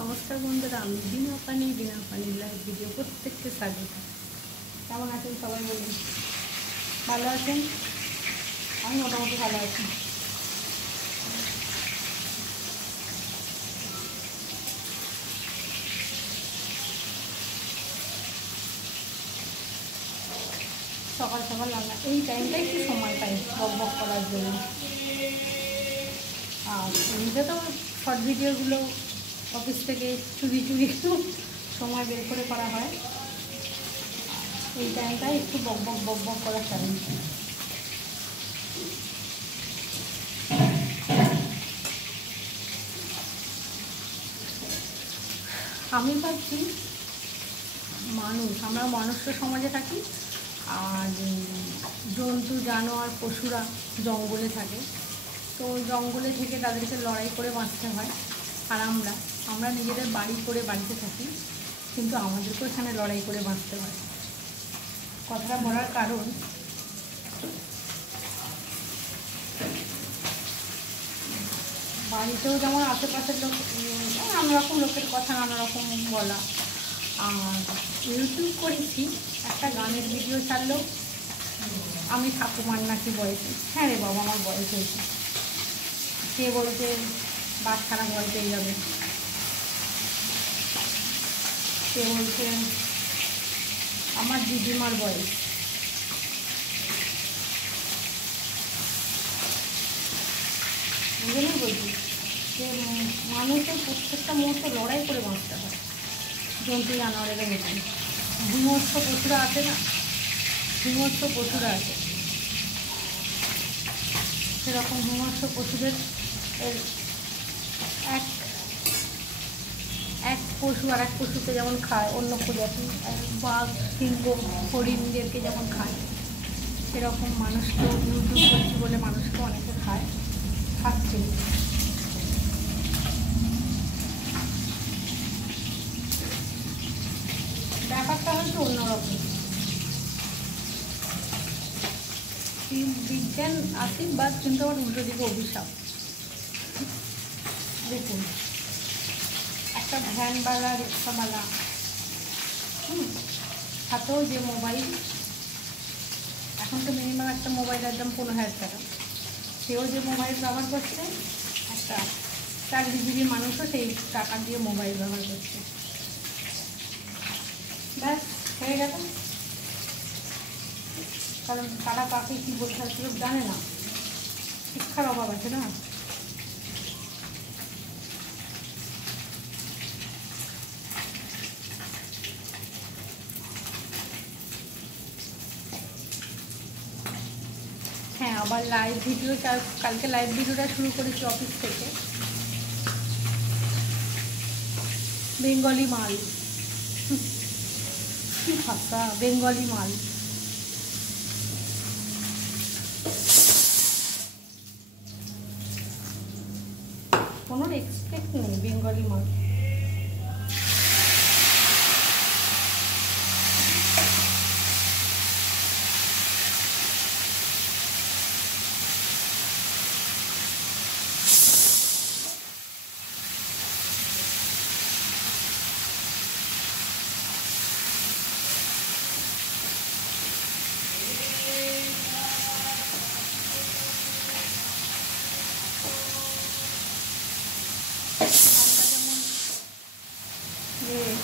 নমস্কার বন্ধুরা, আমি বিনা পানির লাইভ ভিডিও প্রত্যেককে স্বাগত। কেমন আছেন সবাই বলুন? ভালো আছেন? আমি মোটামুটি ভালো আছি। সকাল সকাল আমরা এই টাইমটাই একটু সময় পাই বক করার জন্য। আর এমনিতে তো শর্ট ভিডিওগুলো অফিস থেকে চুরি একটু সময় বের করে করা হয়। এই টাইমটাই একটু বক করার চ্যালেঞ্জ। আমি ভাবছি আমরা মনুষ্য সমাজে থাকি, আর জন্তু জানোয়ার পশুরা জঙ্গলে থাকে। তো জঙ্গলে থেকে তাদেরকে লড়াই করে বাঁচতে হয়। আর আমরা নিজেদের বাড়ি করে বাড়িতে থাকি, কিন্তু আমাদেরকেও এখানে লড়াই করে বাঁচতে হয়। কথাটা বলার কারণ, বাড়িতেও যেমন আশেপাশের লোক নানা রকম লোকের কথা নানা রকম বলা। আর ইউটিউব করেছি, একটা গানের ভিডিও ছাড়লো, আমি ঠাকুমার নাকি বয়সে। হ্যাঁ রে বাবা, আমার বয়স হয়েছে। সে বলছে বাচ্চারা ভয় পেয়ে যাবে। সে বলছে আমার দিদিমার বয়স। বুঝলেই বলছি যে মানুষের প্রত্যেকটা মুহূর্ত লড়াই করে বাঁচতে হয় জন্তু জানোয়ারের মতন। হিংস্র পশুরা আছে না, হিংস্র পশুরা আছে, সেরকম হিংস্র পশুদের এক পশু আর এক পশুকে যেমন খায়, অন্য প্রজাতি বাঘ সিংহ হরিণদেরকে যেমন খায়, সেরকম মানুষকেও ইউটিউব করছি বলে মানুষকে অনেকে খাচ্ছে। ব্যাপারটা হয়তো অন্যরকম। বিজ্ঞান আশীর্বাদ, কিন্তু আবার উল্টো দিকে অভিশাপ। দেখুন, একটা ভ্যানওয়ালা, রিক্সাওয়ালা হাতেও যে মোবাইল, এখন তো মিনিমাম একটা মোবাইলের দাম 15,000 টাকা, সেও যে মোবাইল ব্যবহার করছে, একটা চাকরিজীবী মানুষও সেই টাকা দিয়ে মোবাইল ব্যবহার করছে। ব্যাস হয়ে গেল। কারণ তারা কাকে কী বলতে হয় সেসব জানে না, শিক্ষার অভাব আছে না। হ্যাঁ, আবার লাইভ ভিডিও, কালকে লাইভ ভিডিওটা শুরু করেছি অফিস থেকে। বেঙ্গলি মাল, কি ভাষা, বেঙ্গলি মাল। কোনো রেসপেক্ট নেই, বেঙ্গলি মাল।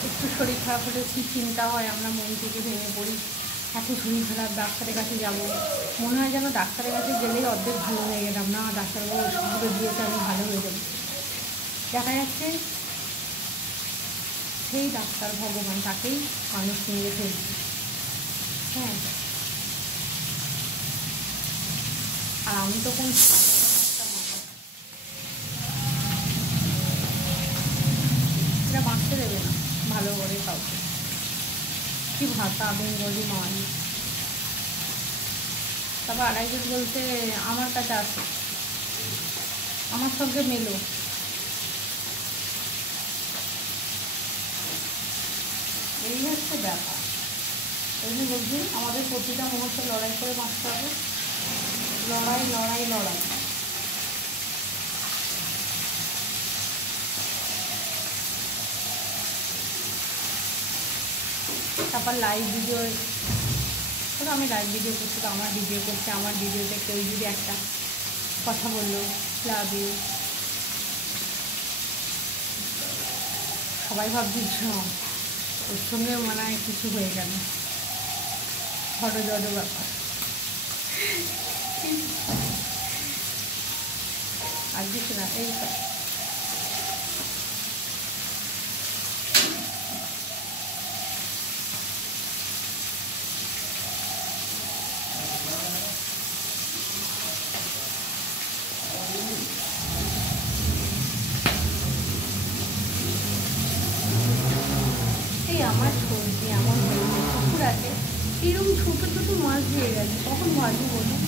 একটু শরীর খারাপ হলে কি চিন্তা হয়, আমরা মন থেকে ভেঙে পড়ি, এত শরীর খারাপ, ডাক্তারের কাছে যাব, মনে হয় যেন ডাক্তারের কাছে গেলেই অর্ধেক ভালো হয়ে গেলাম। না, ডাক্তারবাবু ওষুধগুলো দিয়েছে, আমি ভালো হয়ে যাব। দেখা যাচ্ছে সেই ডাক্তার ভগবান, তাকেই মানুষ নিয়ে ফেলছে। হ্যাঁ, আর আমি তখন এটা বাঁচতে দেবে না ভালো করে কাউকে। কি ভাষা, বেঙ্গলি মাল। তারপর আরেকজন বলছে আমার কাছে আসো, আমার সঙ্গে মেলো। এই হচ্ছে ব্যাপার। এই যে বলছি, আমাদের প্রতিটা মুহূর্তে লড়াই করে বাঁচতে হবে। লড়াই লড়াই লড়াই। তারপর লাইভ ভিডিও, ধরো আমি লাইভ ভিডিও করছি তো আমার ভিডিও করছে, আমার ভিডিওতে কেউ যদি একটা কথা বললো লাভ ইউ, সবাই ভাবছি ওর সঙ্গে মনে হয় কিছু হয়ে গেল, ফটো জটো ব্যাপার। আর কিছু না, এই আমার সবজি এমন হয়েছে, পুকুর আছে এরকম ছোটো ছোটো মাছ দিয়ে গেছে, কখন ভাজি বলুন।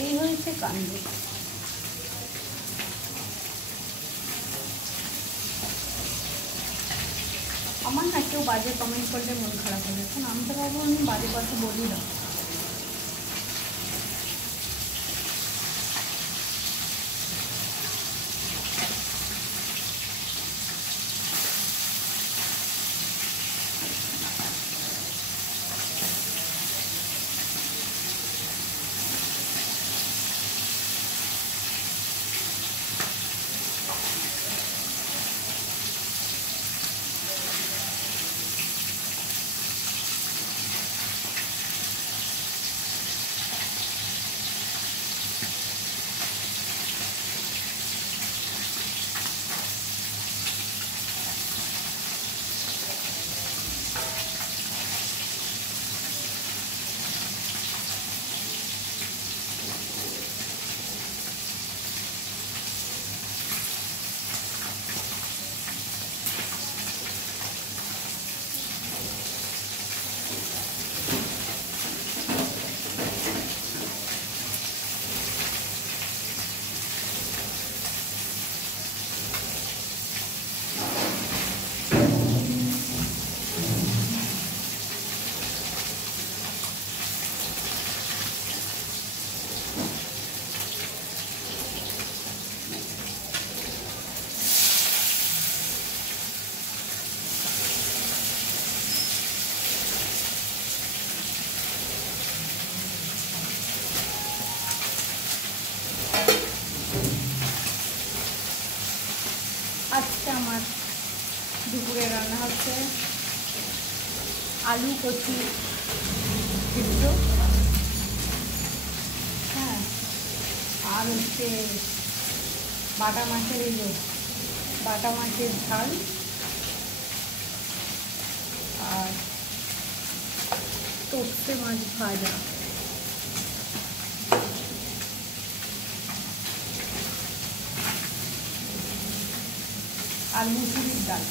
এই হয়েছে কাণ্ড। আমার না কেউ বাজে কমেন্ট করলে মন খারাপ হয়ে যাচ্ছে, আমি তো ভাবো আমি বাজে কথা বলি না। আজকে আমার দুপুরে রান্না হচ্ছে আলু কচু সিদ্ধ, হ্যাঁ, আর হচ্ছে বাটা মাছের বাটা মাছের ঝাল, আর তোপসে মাছ ভাজা। আর মুসুরির ডাল।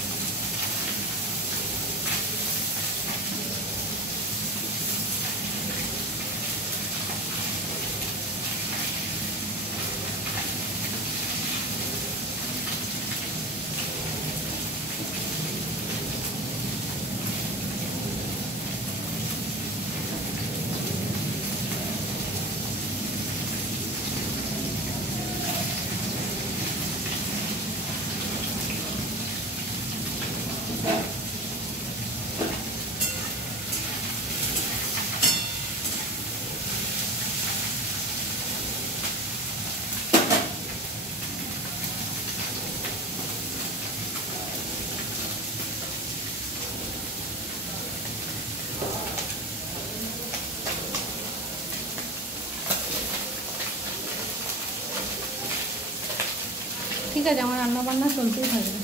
ঠিক আছে, আমার রান্না বান্না চলতেই থাকবে।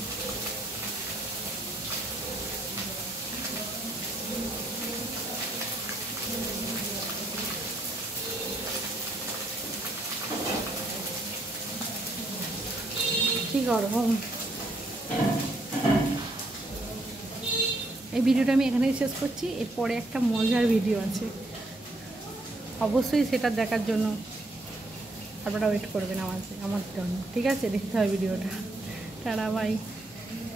কি গরম। এই ভিডিওটা আমি এখানেই শেষ করছি। এরপরে একটা মজার ভিডিও আছে, অবশ্যই সেটা দেখার জন্য আপনারা ওয়েট করবেন আমার জন্য। ঠিক আছে, দেখতে হবে ভিডিওটা। Tata, by.